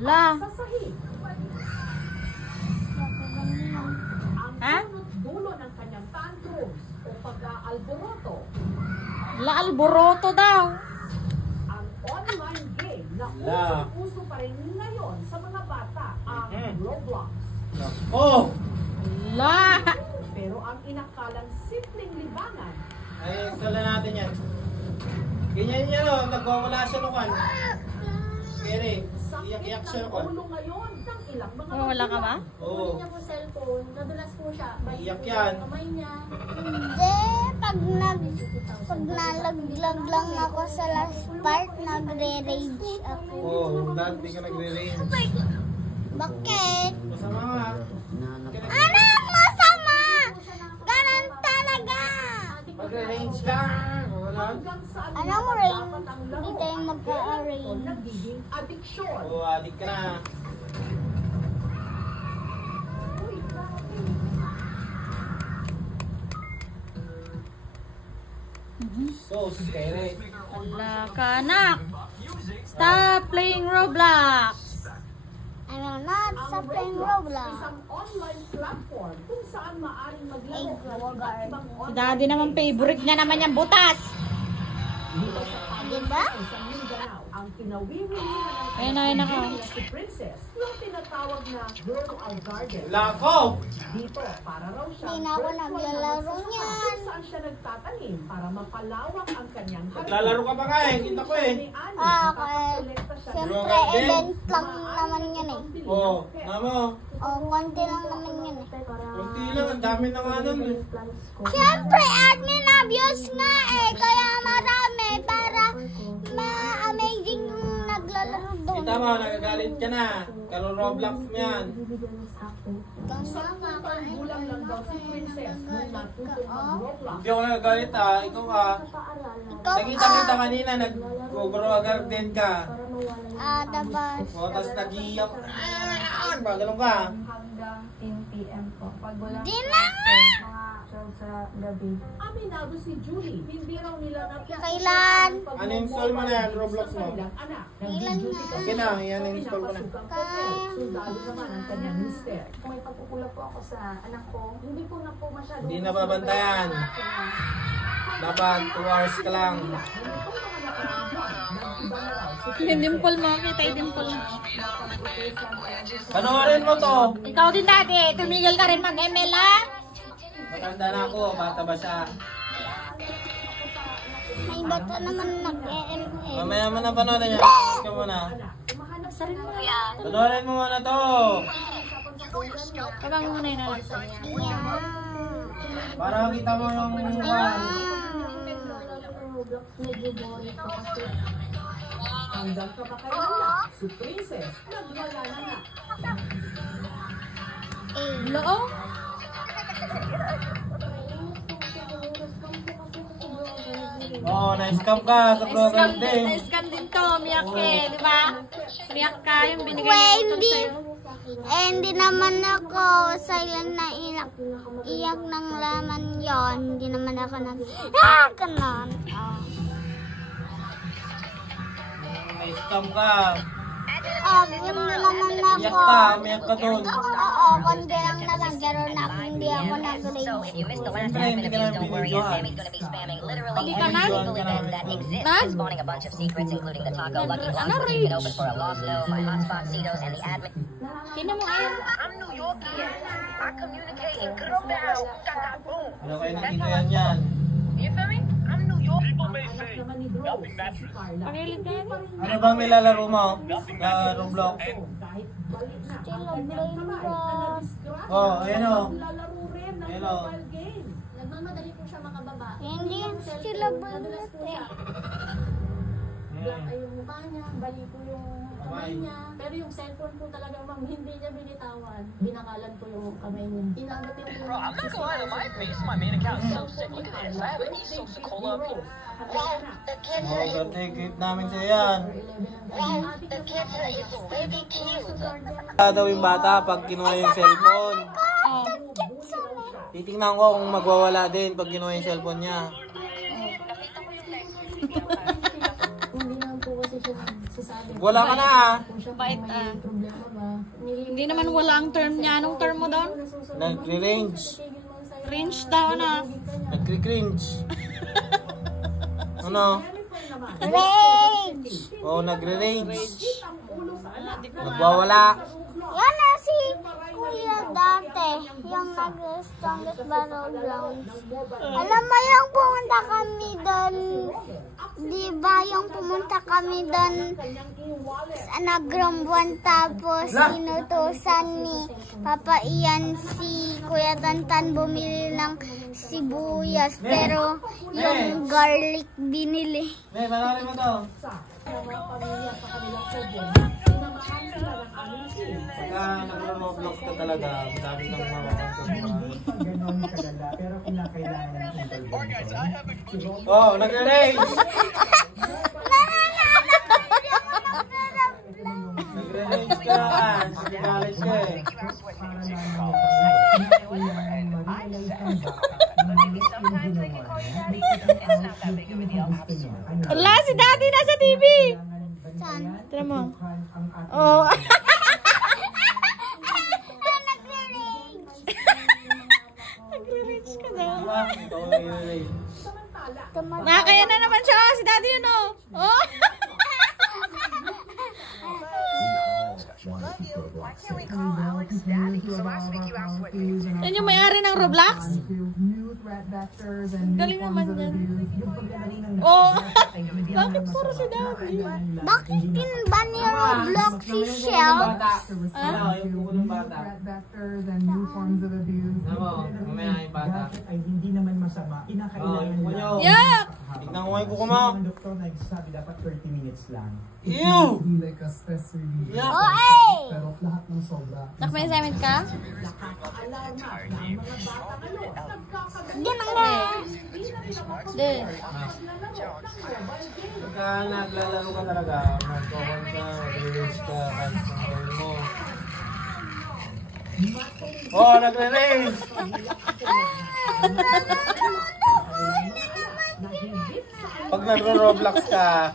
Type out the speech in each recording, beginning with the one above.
La. sa sahig. Ha? Ang dulo ng kanyang tantrums o pag-aalboroto. La alboroto daw. Ang online game na uso pa rin ngayon sa mga bata, ang Roblox. Oh! La. Pero ang inakalang simpleng libangan, Ay, install na natin yan. Ganyan yan o, nagwawala siya nukan. Kere, iyak-iyak siya ng nukan. ulo ngayon ng ilang mga Wala ka ba? Oo. Kunin niya po cellphone, nadulas po siya. Iyak yan. Kamay niya. Hindi, pag nalaglag lang ako sa last part, nagre-rage ako. Oo, dahil di ka nagre-range. Bakit? Masama nga. Anak, masama! Ganon talaga! Magre-range ka! Wala. hanggang saan Alam mo, dapat Ray, ang hindi laro tayo o magka-arrange. nagiging addiction. Oo, adik ka na. So, Kere. Wala ka anak. Stop playing Roblox. I will not Ang stop playing Roblox, Roblox. isang online platform kung saan maaring maglaro ng iba't ibang Si daddy naman favorite niya naman yung butas. dito sa Diba? sa Mindanao. Ang pinawiwilihan ng Ayun na, ayun ako. si Princess, yung tinatawag na virtual garden. Lako! Dito, para raw siya Hindi na ako naglalaro niyan. kung saan siya nagtatanim para mapalawak ang kanyang Naglalaro ka pa nga eh, kita ko eh. Okay. Siyempre, event lang naman yan eh. Oo, namo. O, konti lang naman yan eh. Kunti lang, ang dami na nga nun eh. Siyempre, admin abuse nga eh. Kaya marami para ma-amazing yung naglalaro doon. Kita mo, nagagalit ka na. Kalo Roblox mo yan. Gulang lang daw si Princess nung natutong mag-Roblox. Hindi ako nagagalit ah, ikaw ah. Ikaw Nakita kanina, nag-grow garden ka. dabas. O, tapos nag-iiyak. Ba, ganun ka. Hanggang 10 p.m. po. Pag wala Di na nga! mga 12 sa gabi. Aminado si Julie, hindi raw nila napakita Kailan? Uninstall mo na yan, Roblox mo. Anak, Kailan Okay na, yan install ko na. Sundalo naman ang kanyang mister. Kung may pagkukulang po ako sa anak ko, hindi po na po masyado. Hindi na babantayan. Dapat 2 hours ka lang. Yung dimple mo, kita yung dimple mo. Panoorin mo to. Ikaw din daddy, tumigil ka rin mag-ML ha? Matanda na ako, bata ba siya? May bata naman nag-EML. Mamaya mo na panoorin yan. Tapos ka muna. Panoorin mo muna to. Kabang muna yun anak. Yan. Para kita mo yung Hanggang kamakailan lang, si Princess nagwala na nga. Loo? Oo, na-scam ka sa grow garden. Na-scam din to, umiyak eh, di ba? Umiyak ka, yung binigay Well, niya utol hindi. sa'yo. Hindi naman ako silent na iyak ng laman yon. Hindi naman ako ganon. Na-scam ka. Yun na naman Iyak ako. ka, umiyak ka dun. Oo, konti lang naman. Gano'n na hindi ako nag-rage. If you missed the last Siyempre, half hindi ka interviews, na don't worry, binidyohan. Sammy's gonna be spamming literally Hindi ka every na? single event that exists Na? and spawning a bunch of secrets, including the Taco Lucky Block, Ano, which you can Rage? open for a lost no, my hotspot Cetos, and the admin. Tingnan mo ayun. I'm New Yorkian. I communicate in good style. Boom. Ano kayo nakita yan yan? You feel me? I'm New York. Anak naman ni Rose, si Carla. Pakilid ka yan. Ano bang nilalaro mo? Sa Roblox? Kahit balik na Still ang a kanyang brain kamay rot. na nadisgrasya. Oh, ayan o. Naglalaro rin ng Ayan o. mobile game. Nagmamadali po siya makababa. Hindi yan still a Nadulas po siya. Black ay yung mukha niya, bali po yung kamay niya. Pero yung cellphone po talaga, ma'am, hindi niya binitawan. Binakalan po yung kamay niya. Inagat yung Bro, I'm not gonna lie to my face. My main account is so sick. Look at this. I have an Eso's Cola. Wow, the kids Oh, birthday gift namin sa yan. is really cute. Daw yung bata pag kinuha yung cellphone. Oh. Titingnan ko kung magwawala din pag kinuha yung cellphone niya. Hindi naman po kasi siya nagsasabi. Wala ka na ah. Kung siya Bait, may ah. problema ba. Hindi naman wala ang term niya. Anong term mo doon? Nagre-range. Cringe daw na. Nagre-cringe. Ano? Rage! Oh, nagre-range. Di ko nga. Nagwawala. Yan na si Kuya dati, yung nag-strongest battlegrounds. Alam mo yung pumunta kami doon, di ba yung pumunta kami doon sa Nagrong Buwan tapos sinutusan ni Papa Ian si Kuya Tantan bumili ng sibuyas pero yung garlic binili. May, manari mo to. Mga pamilya sa kanilang problem, sinamahan sila ng aming team. Pagka nag-roblox ka talaga, madami kang makakontrol. Hindi pa ganon kalala, pero kinakailangan ng intervention. Oh, nagre-range. Nagre-range ka. Nagalit ka eh. Wala, si Daddy nasa TV. Saan? Tira mo. Oh. Nagre-range ka daw. Diba? Ikaw ang nagre-range. Nakakaya na naman siya. Si Daddy yun oh. Oh. Yan yung may-ari ng Roblox? Galing naman yan. Oh. Bakit puro si Daddy? Bakit ba ni Roblox si Shell? Ano, yung buko ng bata. Ano, mamaya yung bata. Ay hindi naman masama. Oh, Kinakailangan yung buko nyo. Yuck! Tignan ko yung buko mo. Ang doktor nagsasabi dapat 30 minutes lang. Ew! Be like a stress reliever. Yuck! Oy! Pero lahat ng sobra. Nakmay assignment ka? Ganun nga. Hindi. Pagka naglalaro ka talaga, mag-comment ka, mag-range ka, kahit sa phone mo. Oh, nagre-range! Pag nagro-Roblox ka,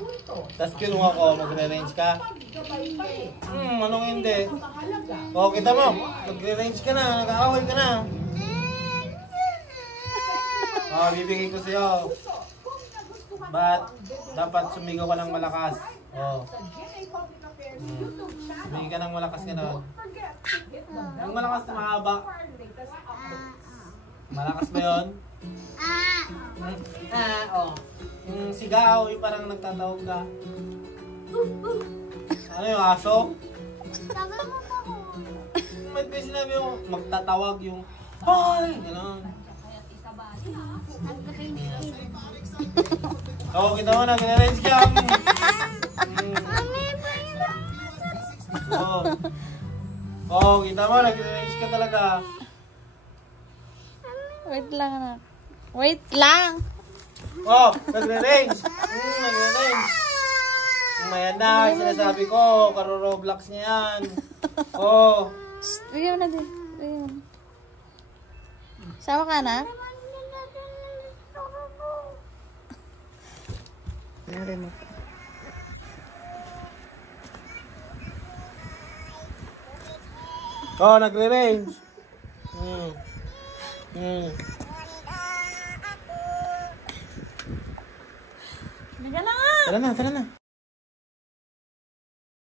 tapos kinuha ko, magre-range ka. Anong hindi? Oh, kita mo, nagre-range ka na, nag-aaway ka na. Oh, bibigay ko sa'yo. But, dapat sumigaw ka ng malakas. Oh. Sumigaw ka ng malakas ka na. Yung malakas na mahaba. Malakas ba yun? Oh. Yung sigaw, yung parang nagtatawag ka. Ano yung aso? Tagal mo na ako. May sinabi yung magtatawag yung hoy! Ganon. Oo, kita mo, nag-range ka. Oo, kita mo, nag-range ka talaga. Wait lang anak. Wait lang. Oh, nagre-range. Nagre-range. Mayan na, sinasabi ko, karo-Roblox niya yan. Oh. Bigyan mo na din. Bigyan mo. Sama ka na? Remote. Oh, nagre-range. Bigyan na nga. Tara na, tara na.